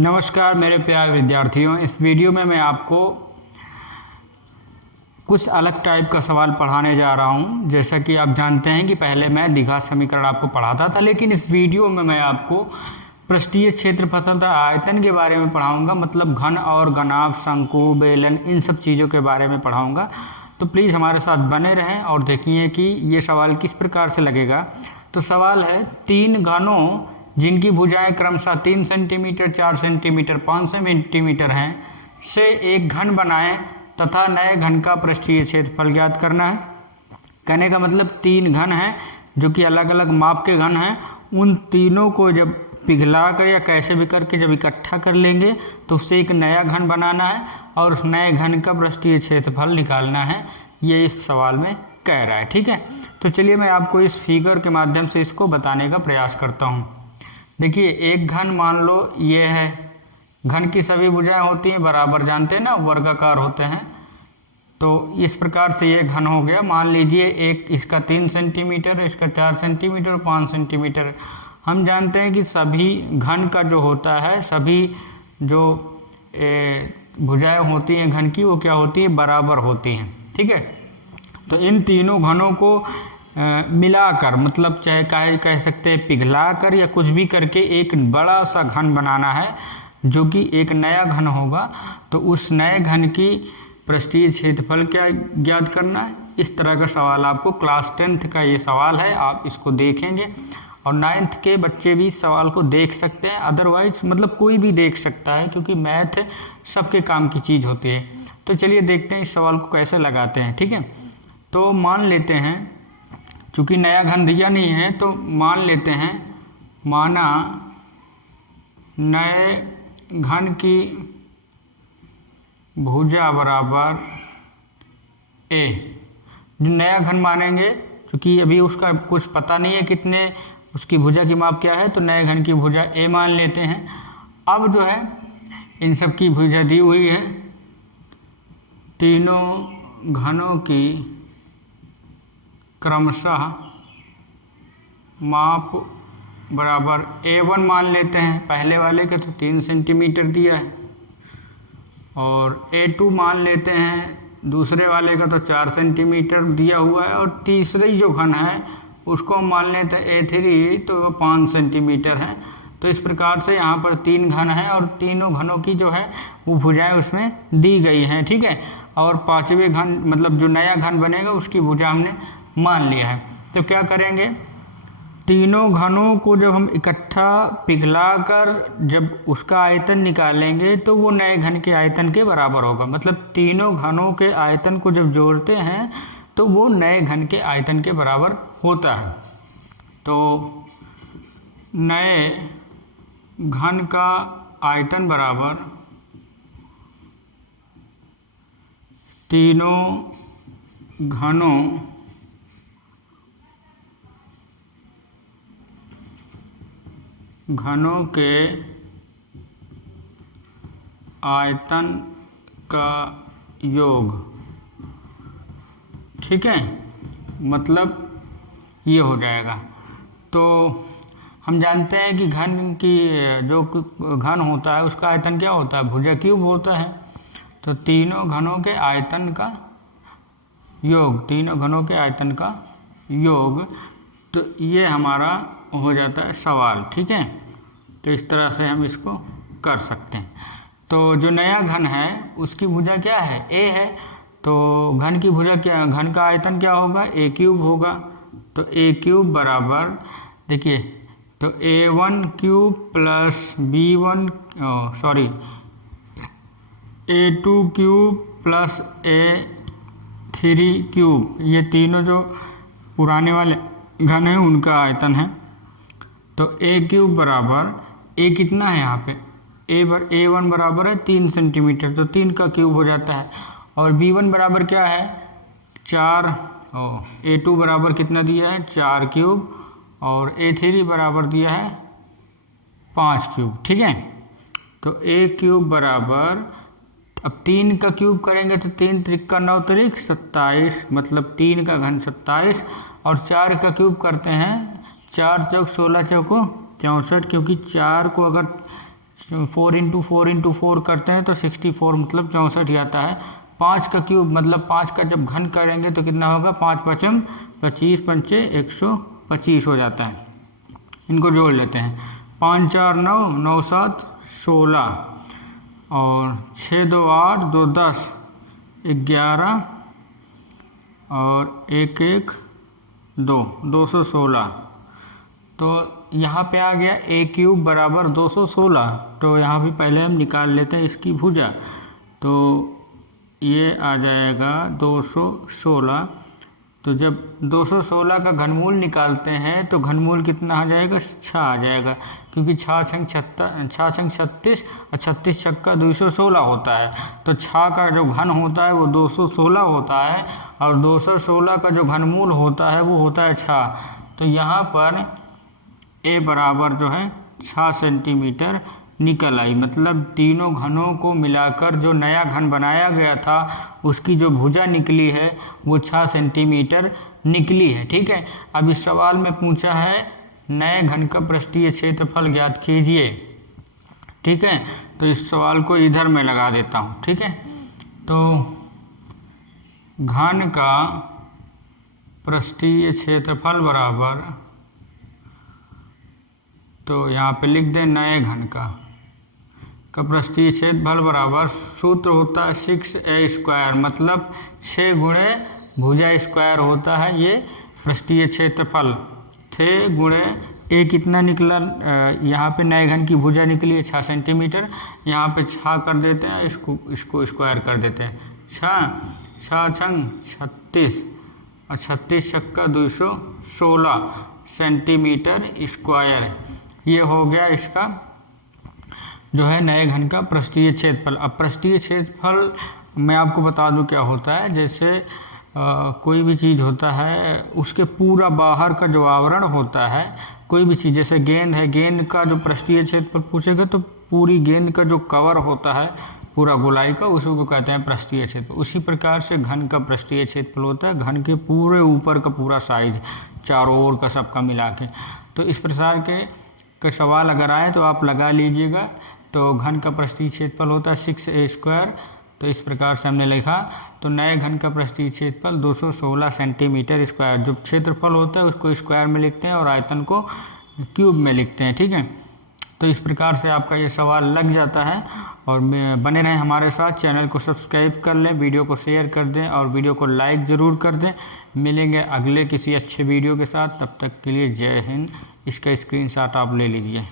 नमस्कार मेरे प्यारे विद्यार्थियों, इस वीडियो में मैं आपको कुछ अलग टाइप का सवाल पढ़ाने जा रहा हूं। जैसा कि आप जानते हैं कि पहले मैं द्विघात समीकरण आपको पढ़ाता था, लेकिन इस वीडियो में मैं आपको पृष्ठीय क्षेत्रफल तथा आयतन के बारे में पढ़ाऊंगा। मतलब घन और घनाभ, शंकु, बेलन, इन सब चीज़ों के बारे में पढ़ाऊंगा। तो प्लीज़ हमारे साथ बने रहें और देखिए कि ये सवाल किस प्रकार से लगेगा। तो सवाल है, तीन घनों जिनकी भुजाएं क्रमशः 3 सेंटीमीटर, 4 सेंटीमीटर, 5 सेंटीमीटर हैं से एक घन बनाएं तथा नए घन का पृष्ठीय क्षेत्रफल ज्ञात करना है। कहने का मतलब तीन घन हैं जो कि अलग अलग माप के घन हैं। उन तीनों को जब पिघला कर या कैसे भी करके जब इकट्ठा कर लेंगे तो उससे एक नया घन बनाना है और उस नए घन का पृष्ठीय क्षेत्रफल निकालना है। ये इस सवाल में कह रहा है। ठीक है, तो चलिए मैं आपको इस फिगर के माध्यम से इसको बताने का प्रयास करता हूँ। देखिए, एक घन मान लो ये है। घन की सभी भुजाएं होती हैं बराबर, जानते हैं ना, वर्गाकार होते हैं। तो इस प्रकार से ये घन हो गया। मान लीजिए एक इसका 3 सेंटीमीटर, इसका 4 सेंटीमीटर और 5 सेंटीमीटर। हम जानते हैं कि सभी घन का जो होता है, सभी जो भुजाएं होती हैं घन की, वो क्या होती हैं, बराबर होती हैं। ठीक है, तो इन तीनों घनों को मिलाकर, मतलब चाहे कह सकते हैं पिघलाकर या कुछ भी करके एक बड़ा सा घन बनाना है जो कि एक नया घन होगा। तो उस नए घन की पृष्ठीय क्षेत्रफल क्या ज्ञात करना है। इस तरह का सवाल आपको क्लास 10th का ये सवाल है, आप इसको देखेंगे और 9th के बच्चे भी इस सवाल को देख सकते हैं। अदरवाइज मतलब कोई भी देख सकता है, क्योंकि मैथ सबके काम की चीज़ होती है। तो चलिए देखते हैं इस सवाल को कैसे लगाते हैं। ठीक है, तो मान लेते हैं, चूँकि नया घन दिया नहीं है तो मान लेते हैं, माना नए घन की भुजा बराबर ए। जो नया घन मानेंगे, क्योंकि अभी उसका कुछ पता नहीं है कितने उसकी भुजा की माप क्या है, तो नए घन की भुजा ए मान लेते हैं। अब जो है इन सब की भुजा दी हुई है, तीनों घनों की क्रमशः माप बराबर A1 मान लेते हैं। पहले वाले का तो 3 सेंटीमीटर दिया है, और A2 मान लेते हैं, दूसरे वाले का तो 4 सेंटीमीटर दिया हुआ है, और तीसरी जो घन है उसको हम मान लेते हैं A3, तो वो 5 सेंटीमीटर है। तो इस प्रकार से यहाँ पर तीन घन हैं और तीनों घनों की जो है वो भुजाएं उसमें दी गई हैं। ठीक है, और पांचवें घन मतलब जो नया घन बनेगा उसकी भुजा हमने मान लिया है। तो क्या करेंगे, तीनों घनों को जब हम इकट्ठा पिघलाकर जब उसका आयतन निकालेंगे तो वो नए घन के आयतन के बराबर होगा। मतलब तीनों घनों के आयतन को जब जोड़ते हैं तो वो नए घन के आयतन के बराबर होता है। तो नए घन का आयतन बराबर तीनों घनों के आयतन का योग। ठीक है, मतलब ये हो जाएगा। तो हम जानते हैं कि घन की जो घन होता है उसका आयतन क्या होता है, भुजा क्यूब होता है। तो तीनों घनों के आयतन का योग, तीनों घनों के आयतन का योग, तो ये हमारा हो जाता है सवाल। ठीक है, तो इस तरह से हम इसको कर सकते हैं। तो जो नया घन है उसकी भुजा क्या है, ए है। तो घन की भुजा क्या, घन का आयतन क्या होगा, ए क्यूब होगा। तो ए क्यूब बराबर, देखिए, तो A1 cube plus A2 cube plus A3 cube, ये तीनों जो पुराने वाले घन हैं उनका आयतन है। तो A क्यूब बराबर, A कितना है यहाँ पे, A1 बराबर है 3 सेंटीमीटर, तो 3 का क्यूब हो जाता है। और B1 बराबर क्या है, 4, और A2 बराबर कितना दिया है, 4 क्यूब, और A3 बराबर दिया है 5 क्यूब। ठीक है, तो A क्यूब बराबर, अब 3 का क्यूब करेंगे तो 3 त्रिक 9 त्रिक 27, मतलब 3 का घन 27, और 4 का क्यूब करते हैं, 4 चौक 16 चौको 64, क्योंकि 4 को अगर 4 करते हैं तो 64 मतलब 64 आता है। 5 का क्यूब मतलब 5 का जब घन करेंगे तो कितना होगा, 5 पचम 25 पंचे 125 हो जाता है। इनको जोड़ लेते हैं, 5 4 9 9 7 16 और 6 2 8 2 10 11 और 1 1 2 216। तो यहाँ पे आ गया a क्यूब बराबर 216। तो यहाँ भी पहले हम निकाल लेते हैं इसकी भुजा। तो ये आ जाएगा 216। तो जब 216 का घनमूल निकालते हैं तो घनमूल कितना आ जाएगा, 6 आ जाएगा, क्योंकि 6 छंग 36 और 36 छक्का 216 होता है। तो 6 का जो घन होता है वो 216 होता है और 216 का जो घनमूल होता है वो होता है 6। तो यहाँ पर a बराबर जो है 6 सेंटीमीटर निकल आई। मतलब तीनों घनों को मिलाकर जो नया घन बनाया गया था उसकी जो भुजा निकली है वो 6 सेंटीमीटर निकली है। ठीक है, अब इस सवाल में पूछा है नए घन का पृष्ठीय क्षेत्रफल ज्ञात कीजिए। ठीक है, तो इस सवाल को इधर मैं लगा देता हूँ। ठीक है, तो घन का पृष्ठीय क्षेत्रफल बराबर, तो यहाँ पे लिख दें नए घन का पृष्ठीय क्षेत्रफल बराबर, सूत्र होता है 6a², मतलब 6 गुणे भुजा स्क्वायर होता है ये पृष्ठीय क्षेत्रफल। 6 गुणे a कितना निकला, यहाँ पे नए घन की भुजा निकली है 6 सेंटीमीटर, यहाँ पे 6 कर देते हैं, इसको स्क्वायर कर देते हैं। 6 छंग 36 और 36 छक्का 216 सेंटीमीटर स्क्वायर। ये हो गया इसका जो है नए घन का पृष्ठीय क्षेत्रफल। अब पृष्ठीय क्षेत्रफल मैं आपको बता दूं क्या होता है। जैसे कोई भी चीज़ होता है उसके पूरा बाहर का जो आवरण होता है, कोई भी चीज़ जैसे गेंद है, गेंद का जो पृष्ठीय क्षेत्रफल पूछेगा तो पूरी गेंद का जो कवर होता है पूरा गोलाई का, उसी को कहते हैं पृष्ठीय क्षेत्रफल। उसी प्रकार से घन का पृष्ठीय क्षेत्रफल होता है घन के पूरे ऊपर का पूरा साइज, चारों ओर का सबका मिला के। तो इस प्रकार के सवाल अगर आए तो आप लगा लीजिएगा। तो घन का पृष्ठीय क्षेत्रफल होता है 6a²। तो इस प्रकार से हमने लिखा। तो नए घन का पृष्ठीय क्षेत्रफल 216 सेंटीमीटर स्क्वायर। जो क्षेत्रफल होता है उसको स्क्वायर में लिखते हैं और आयतन को क्यूब में लिखते हैं। ठीक है, तो इस प्रकार से आपका ये सवाल लग जाता है। और बने रहें हमारे साथ, चैनल को सब्सक्राइब कर लें, वीडियो को शेयर कर दें और वीडियो को लाइक ज़रूर कर दें। मिलेंगे अगले किसी अच्छे वीडियो के साथ, तब तक के लिए जय हिंद। इसका स्क्रीनशॉट आप ले लीजिए।